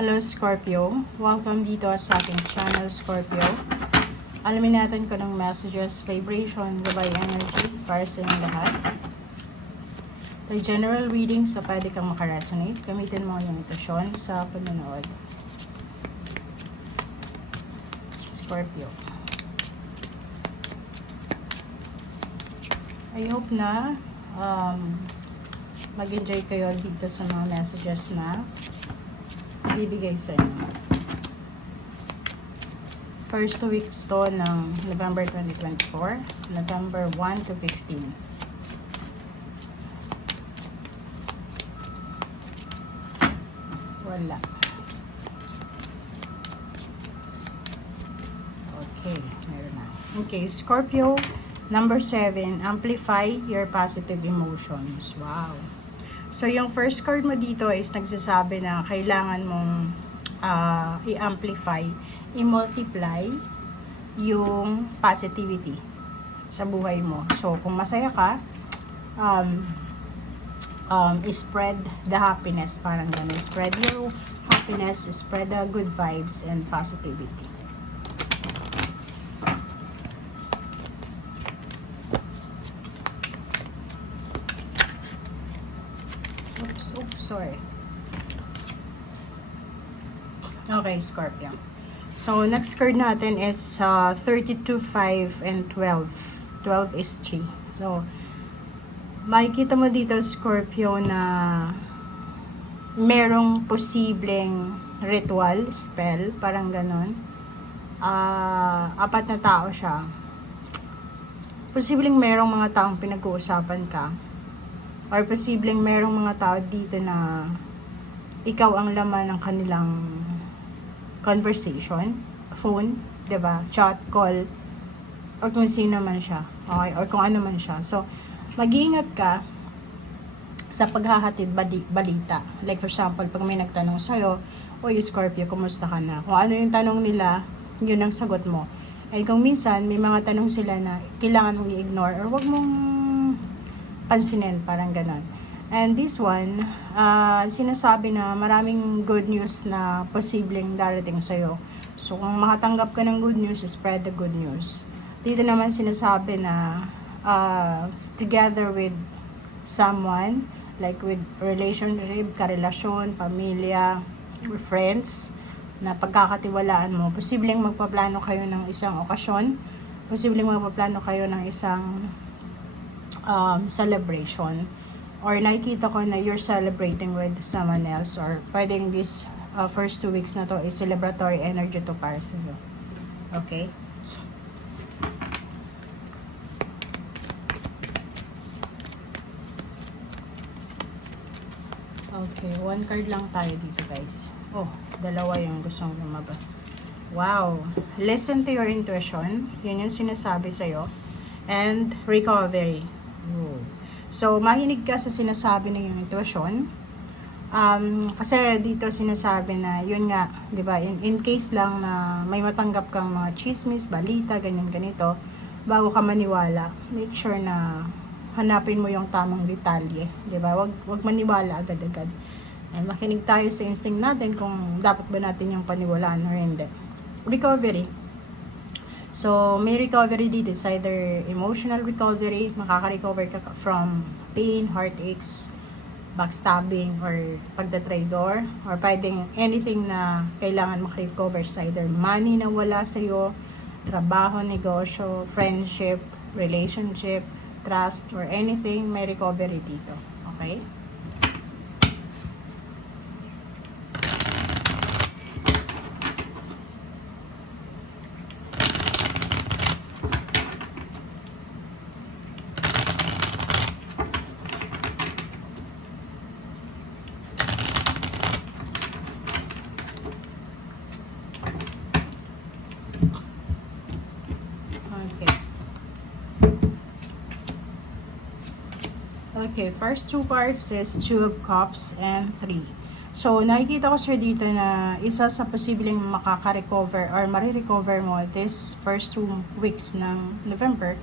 Hello Scorpio, welcome dito sa aking channel Scorpio. Alamin natin kung anong messages, vibration, gabay energy para sa inyong lahat. The general reading, so pwede kang makaresonate. Gamitin mo yung intuition sa panonood. Scorpio. I hope na mag-enjoy kayo dito sa mga messages na bibigay sa inyo. First 2 weeks to ng November 2024, November 1 to 15. Wala. Okay, meron na. Okay, Scorpio, number 7, amplify your positive emotions. Wow. So, yung first card mo dito is nagsasabi na kailangan mong i-amplify, i-multiply yung positivity sa buhay mo. So, kung masaya ka, spread the happiness, parang gano'n. Spread your happiness, spread the good vibes and positivity. Oops, sorry. Okay, Scorpio. So, next card natin is 32, 5, and 12. 12 is 3. So, makikita mo dito, Scorpio, na merong posibleng ritual, spell, parang ganon. 4 na tao siya. Posibleng merong mga taong pinag-uusapan ka. Or posibleng merong mga tao dito na ikaw ang laman ng kanilang conversation, phone, 'di ba? Chat, call, or kung sino man siya. Okay? Or kung ano man siya. So, mag-iingat ka sa paghahatid balita. Like for example, pag may nagtanong sa'yo, "Oy, Scorpio, kumusta ka na?" Kung ano yung tanong nila, yun ang sagot mo. And kung minsan, may mga tanong sila na kailangan mong i-ignore or wag mong pansinin, parang ganon. And this one, sinasabi na maraming good news na posibleng darating sa'yo. So, kung makatanggap ka ng good news, spread the good news. Dito naman sinasabi na together with someone, like with relationship, karelasyon, pamilya, or friends, na pagkakatiwalaan mo, posibleng magpaplano kayo ng isang okasyon, posibleng magpaplano kayo ng isang celebration, or nakikita ko na you're celebrating with someone else, or pwedeng this first 2 weeks na to is celebratory energy to para sa iyo. Okay? Okay, 1 card lang tayo dito, guys. Oh, 2 yung gustong lumabas. Wow! Listen to your intuition. Yun yung sinasabi sa'yo. And recovery. So, mahinig ka sa sinasabi ng iyong intuition. Kasi dito sinasabi na, yun nga, di ba, in case lang na may matanggap kang mga chismis, balita, ganyan-ganito, bago ka maniwala, make sure na hanapin mo yung tamang detalye. Di ba? Wag maniwala agad-agad. And makinig tayo sa instinct natin kung dapat ba natin yung paniwalaan or hindi. Recovery. So, may recovery dito. It's either emotional recovery, makaka-recover ka from pain, heartaches, backstabbing, or pagdatraidor, or pwedeng anything na kailangan maka-recover. It's either money na wala sa'yo, trabaho, negosyo, friendship, relationship, trust, or anything, may recovery dito. Okay? Okay, first 2 cards is 2 of Cups and 3. So, nakikita ko sir dito na isa sa posibleng makaka-recover or marirecover mo this first 2 weeks ng November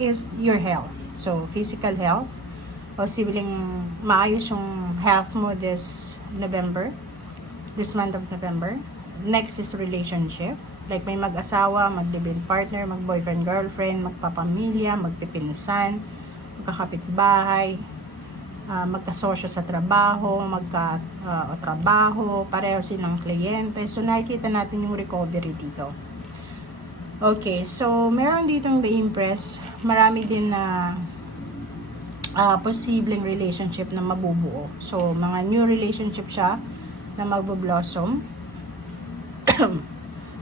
is your health. So, physical health. Posibleng maayos yung health mo this November. this month of November. Next is relationship. Like may mag-asawa, mag-live-in partner, mag-boyfriend, girlfriend, magpapamilya, magpipinsan, magkakapitbahay, magkasosyo sa trabaho, trabaho, pareho silang kliyente. So, nakikita natin yung recovery dito. Okay, so, meron ditong The Empress. Marami din na posibleng relationship na mabubuo. So, mga new relationship siya na magbo-blossom.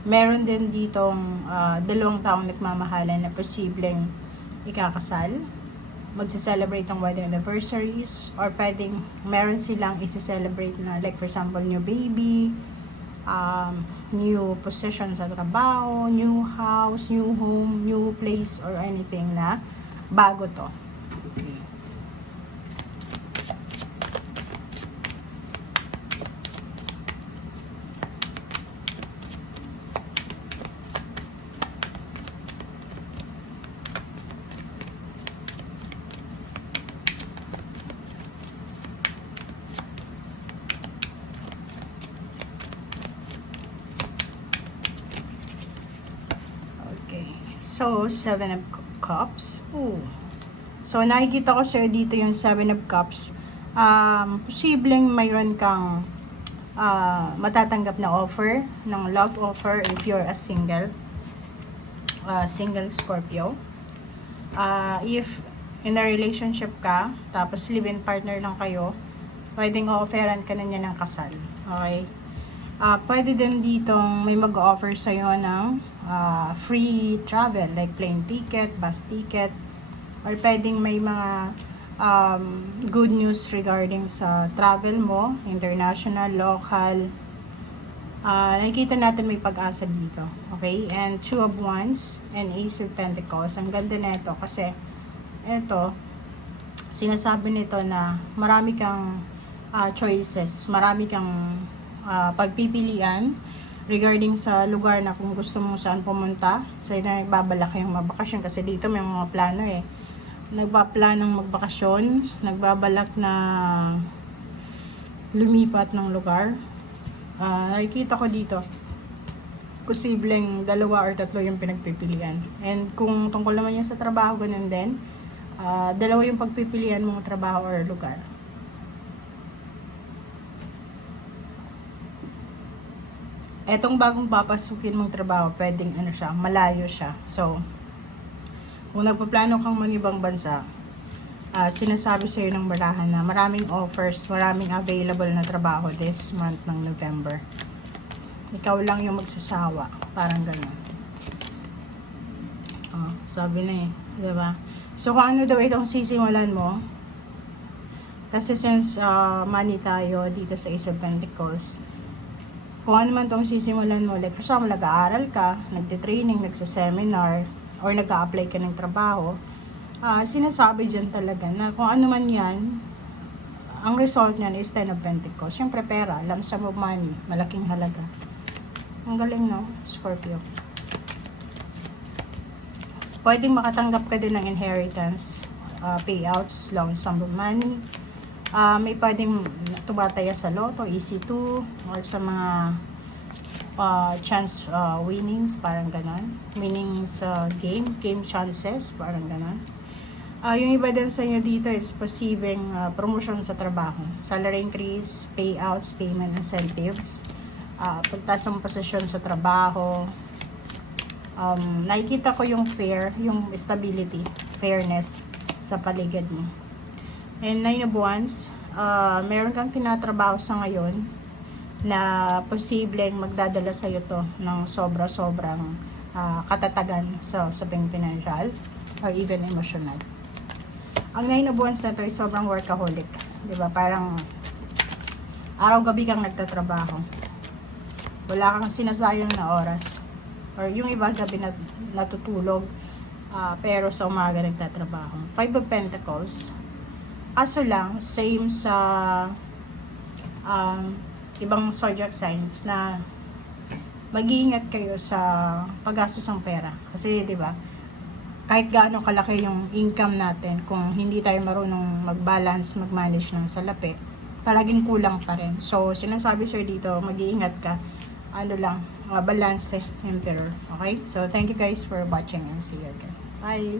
Meron din ditong dalawang taong nagmamahalan na posibleng ikakasal, magse-celebrate ng wedding anniversaries, or pwedeng meron silang isi-celebrate na, like for example, new baby, new position sa trabaho, new house, new home, new place, or anything na bago to. Okay. So, 7 of Cups. Ooh. So, nakikita ko sa'yo dito yung 7 of Cups. Posibleng mayroon kang matatanggap na offer, ng love offer if you're a single Scorpio. If in a relationship ka, tapos live-in partner lang kayo, pwedeng offeran ka na niya ng kasal. Okay? Pwede din ditong may mag-offer sa'yo ng free travel, like plane ticket, bus ticket, or pwedeng may mga good news regarding sa travel mo, international, local. Nakikita natin may pag-asa dito. Okay? And 2 of Wands and Ace of Pentacles. Ang ganda nito kasi ito, sinasabi nito na marami kang choices, marami kang pagpipilian regarding sa lugar na kung gusto mo saan pumunta. Sa na nagbabalak kayong magbakasyon kasi dito may mga plano eh. Nagpaplanong magbakasyon, nagbabalak na lumipat ng lugar. Nakikita ko dito posibleng 2 or 3 yung pinagpipilian. And kung tungkol naman yan sa trabaho, ganun din. 2 yung pagpipilian mong trabaho or lugar. Etong bagong papasukin mong trabaho, pwedeng malayo siya. So, kung nagpaplano kang mag-ibang bansa, sinasabi sa'yo ng barahan na maraming offers, maraming available na trabaho this month ng November. Ikaw lang yung magsasawa. Parang gano'n. Sabi na eh. Diba? So, kung ano daw itong sisimulan mo, kasi since money tayo dito sa Ace of Pentacles, kung ano man itong sisimulan mo, like for example, nag-aaral ka, nagte-training, nagsa-seminar, or nag-a-apply ka ng trabaho, sinasabi dyan talaga na kung ano man yan, ang result niyan is 10 of Pentacles. Siyempre pera, lump sum of money, malaking halaga. Ang galing, no, Scorpio. Pwedeng makatanggap ka din ng inheritance, payouts, lump sum of money. May pwedeng tumataya sa loto, EC2, or sa mga chance winnings, parang ganon. Meaning sa game chances, parang ganon. Yung iba din sa inyo dito is posibleng promotion sa trabaho. Salary increase, payouts, payment incentives, pagtaas ng posisyon sa trabaho. Nakikita ko yung fair, yung stability, fairness sa paligid mo. And 9 of Wands, meron kang tinatrabaho sa ngayon na posibleng magdadala sa iyo to ng sobrang katatagan sa usaping financial or even emotional. Ang 9 of Wands na to ay sobrang workaholic. Diba? Parang araw-gabi kang nagtatrabaho. Wala kang sinasayang na oras. Or yung iba gabi natutulog, pero sa umaga nagtatrabaho. 5 of Pentacles. Kaso lang, same sa ibang zodiac signs na mag-iingat kayo sa paggastos ng pera. Kasi, di ba, kahit gaano kalaki yung income natin, kung hindi tayo marunong mag-balance, mag-manage ng salapi, palaging kulang pa rin. So, sinasabi sa'yo dito, mag-iingat ka. Ano lang, balance, Emperor. Okay? So, thank you guys for watching and see you again. Bye!